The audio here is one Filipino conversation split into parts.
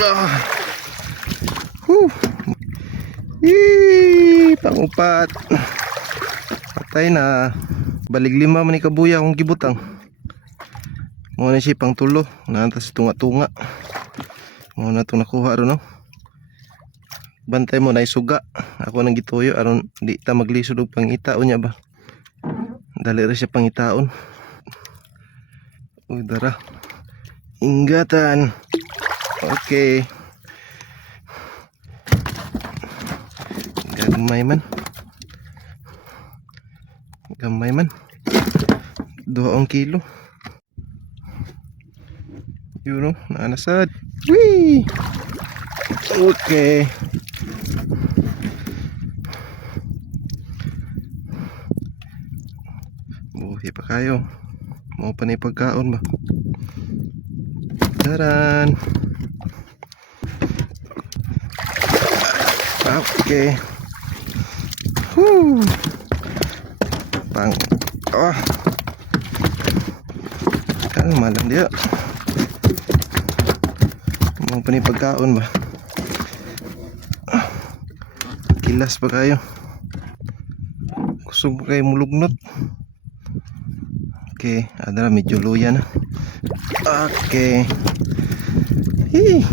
Ah. Pangupat. Patay na. Balig lima man ni kabuya akong gibutang. Muna siya pang tulo. Nantas tunga-tunga. Muna itong nakuha ron, no? Bantay mo na isuga. Ako nang gituyo aron di ta maglisod og pangitaon niya ba. Dali ra siya pangitaon. Uy dara. Ingatan. Okay. Gamay man. Gamay man. 2 kilo. Yun o, naanasad. Whee! Okay. Buhi pa kayo. Mau pa na pagkaon ba? Taran. Okay. Woo! Pang. Oh. Kalma lang dia. Mau pa na pagkaon ba? Kilas pa kayo. Kusog pa kayo mulugnot. Okay, ada medyo luya na. Okay. Hee.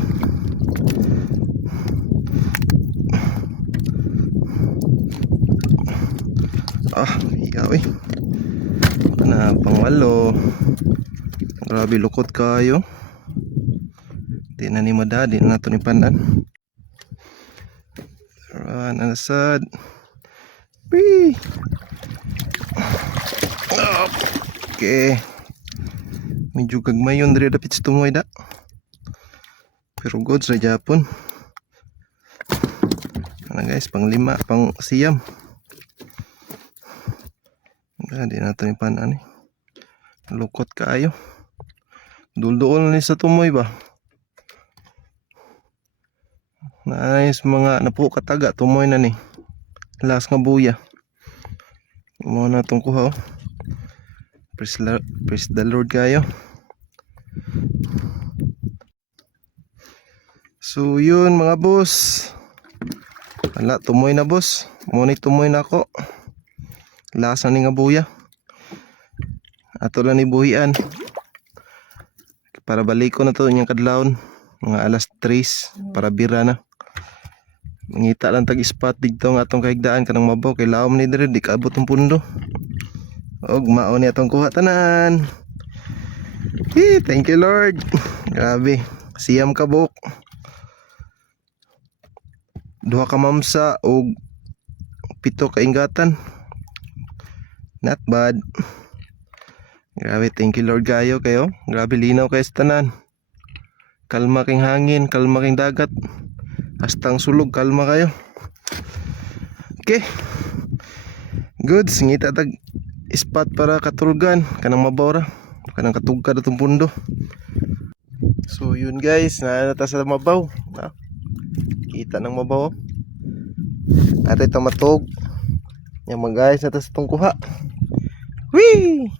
Ikaw eh. Na pangwalo. Grabe lukot kayo. Di na ni madadi na ito ni pandan. Run, anasad. Wee. Okay. Medyo gagmayon diri dapit sa tumoy da. Pero good sa Japon. Ano guys, pang 5, pang siyam. Hindi natin yung panan eh. Lukot kaayo. Duldoon ni sa tumoy ba. Nice mga napo kataga tumoy na ni. Last nga buya. Muna itong kuha oh. Praise the Lord kayo. So yun mga boss. Wala tumoy na boss. Muna tumoy na ako. Lasa ni nga buya. Ato lang ni buhian. Para balik ko na to yung kadlawon. Mga alas 3 para bira na. Mangita lang tag-spot dito ng atong kahigdaan kanang mabaw. Kay laom ni dire di kaabot ang pundo. Og mao ni atong kuha tanan. Thank you Lord. Grabe. Siyam ka buk. 2 ka mamsa og 7 ka ingatan. Not bad. Grabe, thank you Lord kayo. Grabe linaw kayo sa tanan. Kalma king hangin, kalma king dagat. Hastang sulog, kalma kayo. Okay. Good, singita tag spot para katulgan. Kanang mabawra. Kanang katugkad atong pundo. So yun guys, naanata sa mabaw. Kita ng mabaw. At ito matog. Yan mga guys, natas itong kuha. Whee!